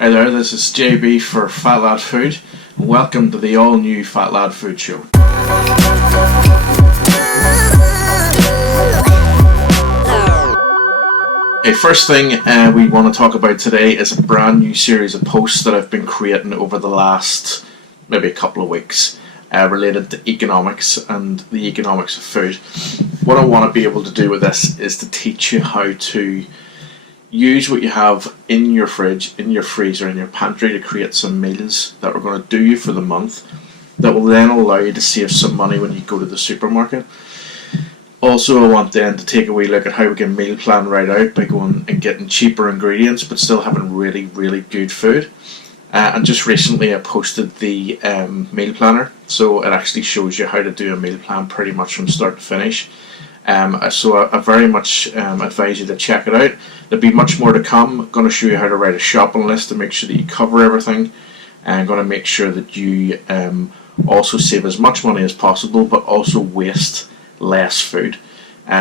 Hi there, this is JB for Fatladfood, and welcome to the all-new Fatladfood show. Okay, first thing we want to talk about today is a brand new series of posts that I've been creating over the last maybe a couple of weeks related to economics and the economics of food. What I want to be able to do with this is to teach you how to use what you have in your fridge, in your freezer, in your pantry to create some meals that are going to do you for the month that will then allow you to save some money when you go to the supermarket. Also, I want then to take a wee look at how we can meal plan right out by going and getting cheaper ingredients but still having really, really good food. And just recently I posted the meal planner, so it actually shows you how to do a meal plan pretty much from start to finish. So I very much advise you to check it out. There'll be much more to come. I'm going to show you how to write a shopping list to make sure that you cover everything, and I'm going to make sure that you also save as much money as possible but also waste less food.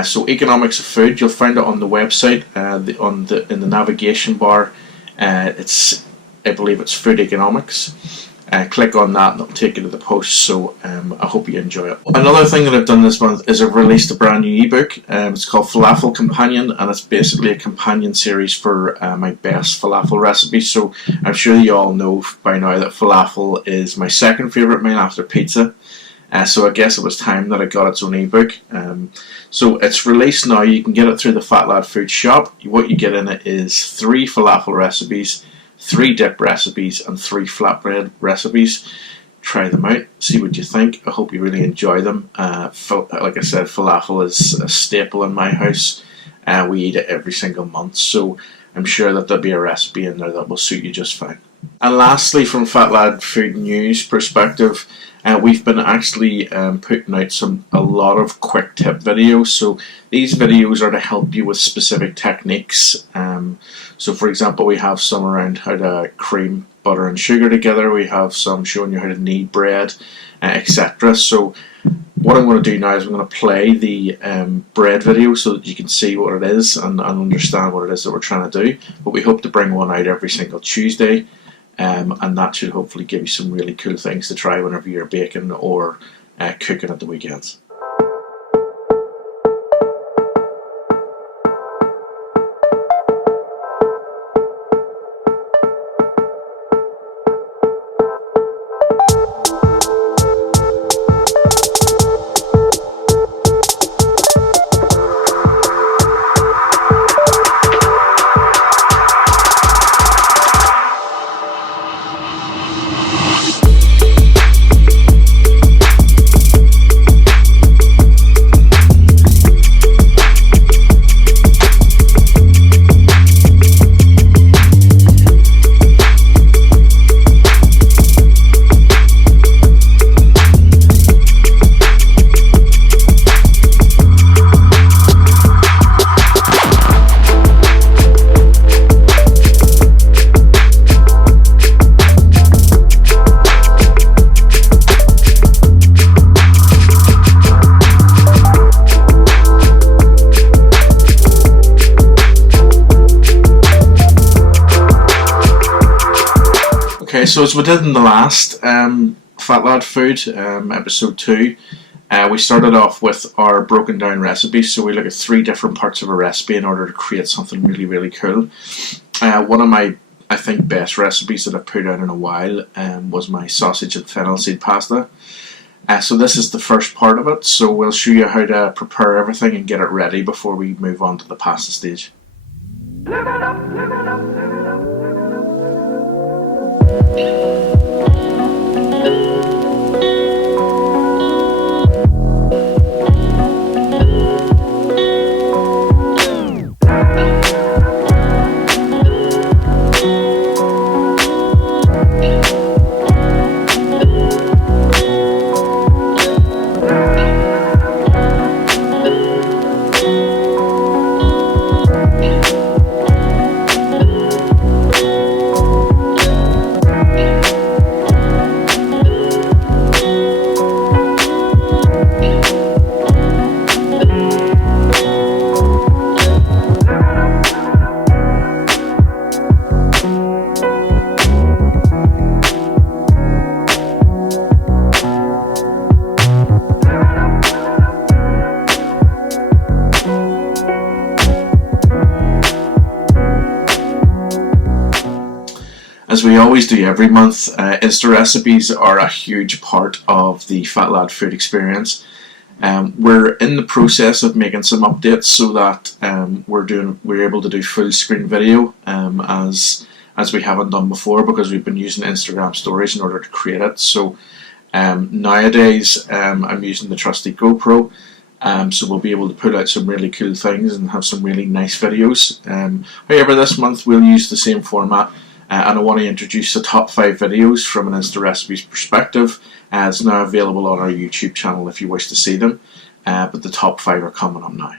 So economics of food, you'll find it on the website in the navigation bar. I believe it's food economics. Click on that and it'll take you to the post, so I hope you enjoy it. Another thing that I've done this month is I've released a brand new ebook. It's called Falafel Companion, and it's basically a companion series for my best falafel recipes. So I'm sure you all know by now that falafel is my second favourite meal after pizza. So I guess it was time that I got its own ebook. So it's released now. You can get it through the Fatladfood shop. What you get in it is 3 falafel recipes, 3 dip recipes and 3 flatbread recipes. Try them out, see what you think. I hope you really enjoy them. Like I said, falafel is a staple in my house. We eat it every single month, so I'm sure that there'll be a recipe in there that will suit you just fine. And lastly, from Fatladfood news perspective, we've been actually putting out a lot of quick tip videos. So these videos are to help you with specific techniques. So for example, we have some around how to cream butter and sugar together. We have some showing you how to knead bread, etc. So what I'm going to do now is I'm going to play the bread video so that you can see what it is and understand what it is that we're trying to do. But we hope to bring one out every single Tuesday. And that should hopefully give you some really cool things to try whenever you're baking or cooking at the weekends. Okay, so as we did in the last Fatladfood, episode 2, we started off with our broken down recipes. So we look at 3 different parts of a recipe in order to create something really, really cool. One of my, I think, best recipes that I've put out in a while was my sausage and fennel seed pasta. So this is the first part of it. So we'll show you how to prepare everything and get it ready before we move on to the pasta stage. Live it up, live it up, live it up. As we always do every month, Insta recipes are a huge part of the Fatladfood experience. We're in the process of making some updates so that we're able to do full screen video as we haven't done before, because we've been using Instagram stories in order to create it. So nowadays I'm using the trusty GoPro, so we'll be able to put out some really cool things and have some really nice videos. However, this month we'll use the same format. And I want to introduce the top 5 videos from an Insta Recipes perspective. It's now available on our YouTube channel if you wish to see them, but the top 5 are coming up now.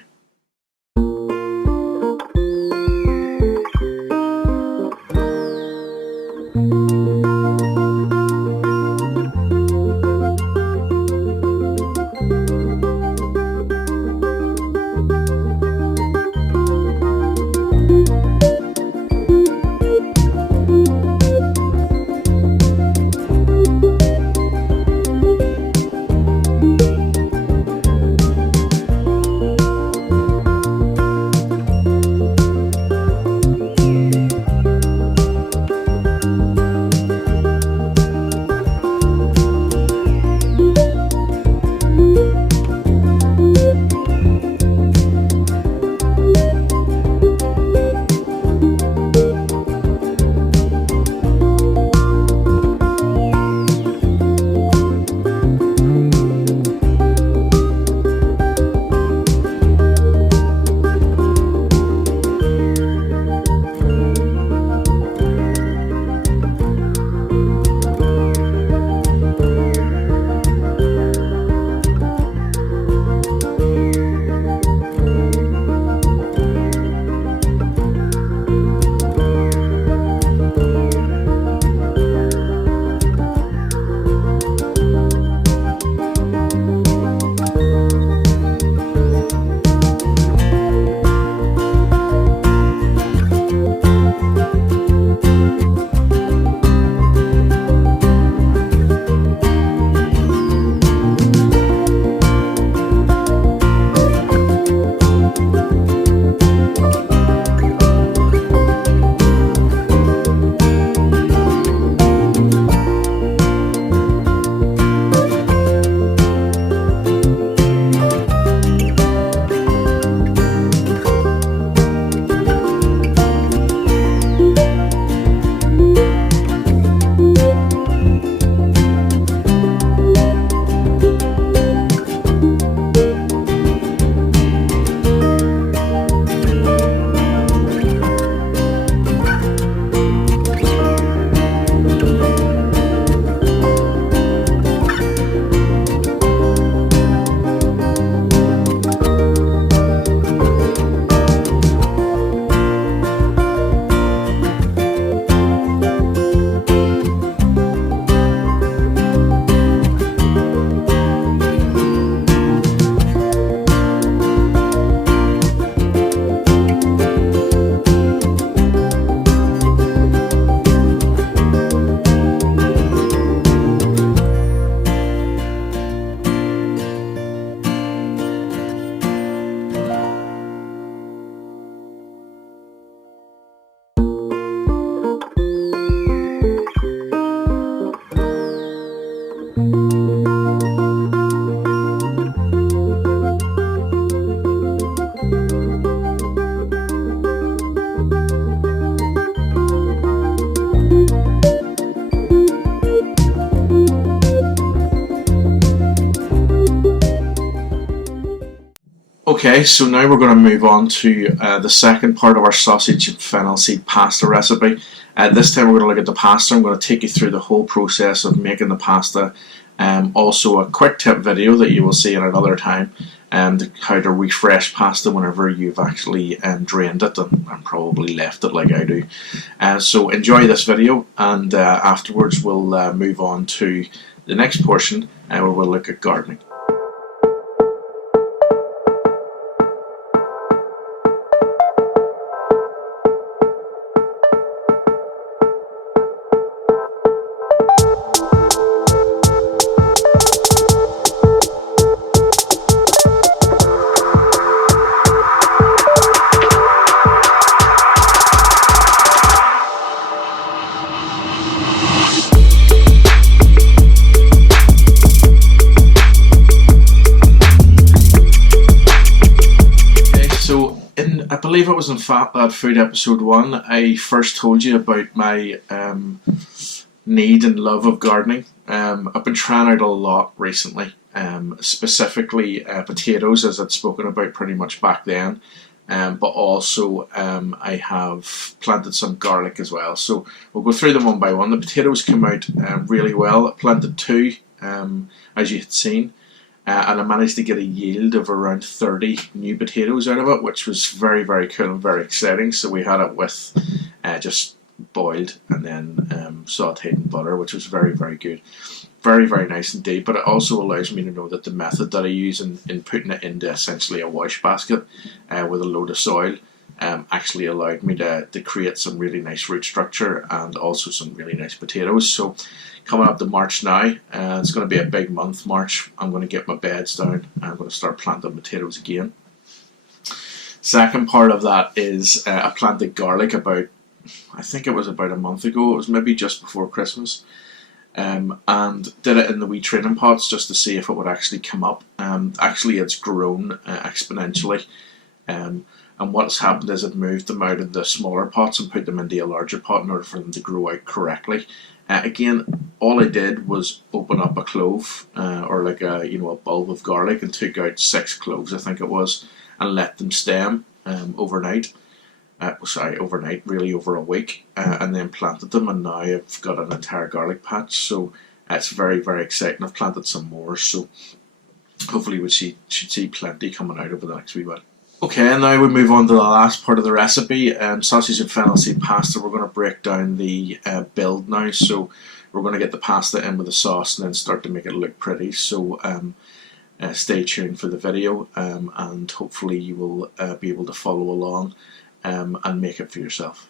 Okay, so now we're going to move on to the second part of our sausage and fennel seed pasta recipe. This time we're going to look at the pasta. I'm going to take you through the whole process of making the pasta. Also a quick tip video that you will see at another time, how to refresh pasta whenever you've actually drained it and probably left it like I do. So enjoy this video, and afterwards we'll move on to the next portion where we'll look at gardening. believe it was in Fatladfood episode 1, I first told you about my need and love of gardening. I've been trying out a lot recently, specifically potatoes, as I'd spoken about pretty much back then, but also I have planted some garlic as well. So we'll go through them one by one. The potatoes came out really well. I planted 2, as you had seen. And I managed to get a yield of around 30 new potatoes out of it, which was very, very cool and very exciting. So we had it with just boiled and then sauteed in butter, which was very, very good. Very, very nice indeed. But it also allows me to know that the method that I use in putting it into essentially a wash basket with a load of soil actually allowed me to create some really nice root structure and also some really nice potatoes. So coming up to March now, it's going to be a big month, March. I'm going to get my beds down and I'm going to start planting potatoes again. Second part of that is I planted garlic I think it was about a month ago. It was maybe just before Christmas. And did it in the wee training pots just to see if it would actually come up. Actually, it's grown exponentially. And what's happened is I've moved them out of the smaller pots and put them into a larger pot in order for them to grow out correctly. Again, all I did was open up a clove or like a bulb of garlic and took out 6 cloves, I think it was, and let them stem overnight. Overnight, really over a week, and then planted them, and now I've got an entire garlic patch. So it's very, very exciting. I've planted some more, so hopefully we should see plenty coming out over the next wee while. Okay, and now we move on to the last part of the recipe, sausage and fennel seed pasta. We're going to break down the build now, so we're going to get the pasta in with the sauce and then start to make it look pretty. So stay tuned for the video, and hopefully you will be able to follow along and make it for yourself.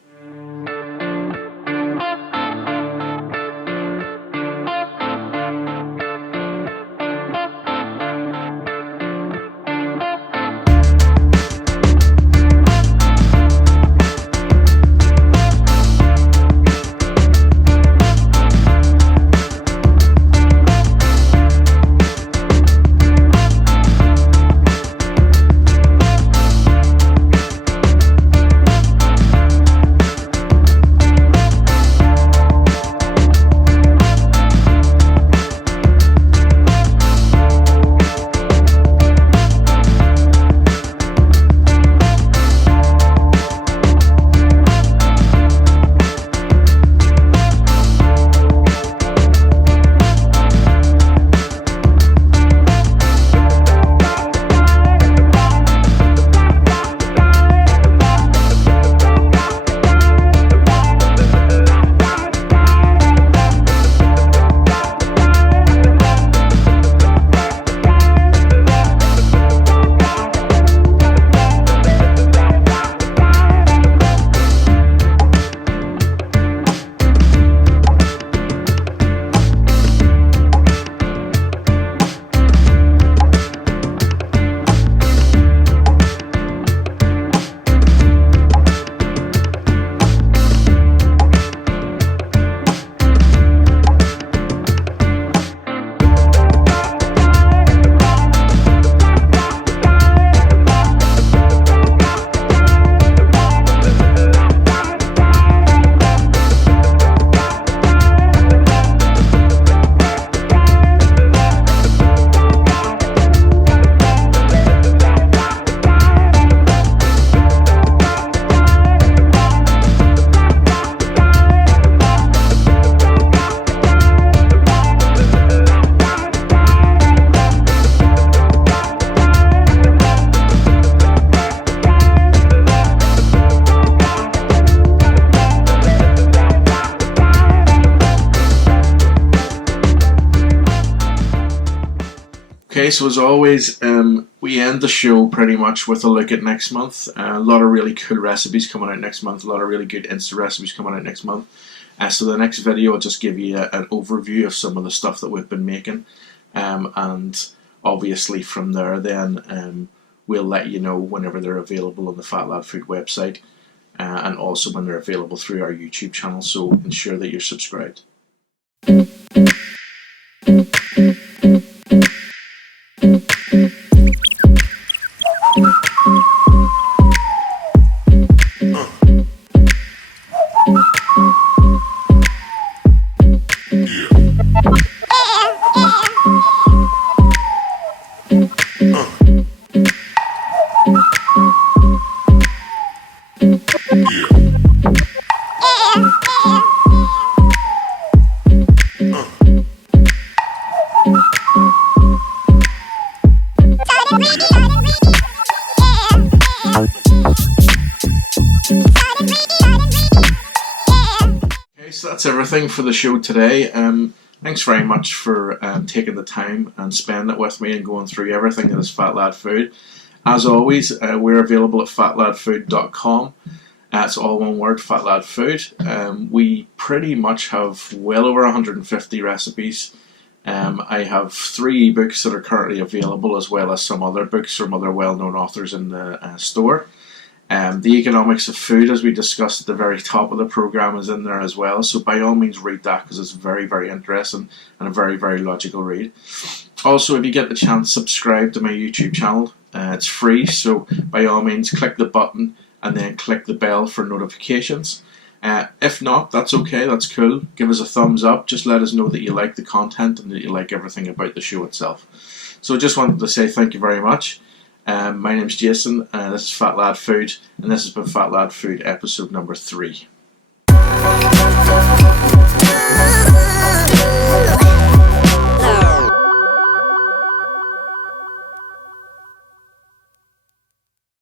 Okay, so as always, we end the show pretty much with a look at next month. A lot of really cool recipes coming out next month, a lot of really good Insta recipes coming out next month. So the next video will just give you an overview of some of the stuff that we've been making, and obviously from there then we'll let you know whenever they're available on the Fatladfood website, and also when they're available through our YouTube channel, so ensure that you're subscribed. everything for the show today. Thanks very much for taking the time and spending it with me and going through everything that is Fatladfood. As always, we're available at fatladfood.com. It's all one word, Fatladfood. We pretty much have well over 150 recipes. I have 3 ebooks that are currently available, as well as some other books from other well-known authors in the store. The Economics of Food, as we discussed at the very top of the program, is in there as well. So by all means read that, because it's very, very interesting and a very, very logical read. Also, if you get the chance, subscribe to my YouTube channel. It's free, so by all means click the button and then click the bell for notifications. If not, that's okay, that's cool. Give us a thumbs up. Just let us know that you like the content and that you like everything about the show itself. So just wanted to say thank you very much. My name's Jason, this is Fatladfood, and this has been Fatladfood episode number 3.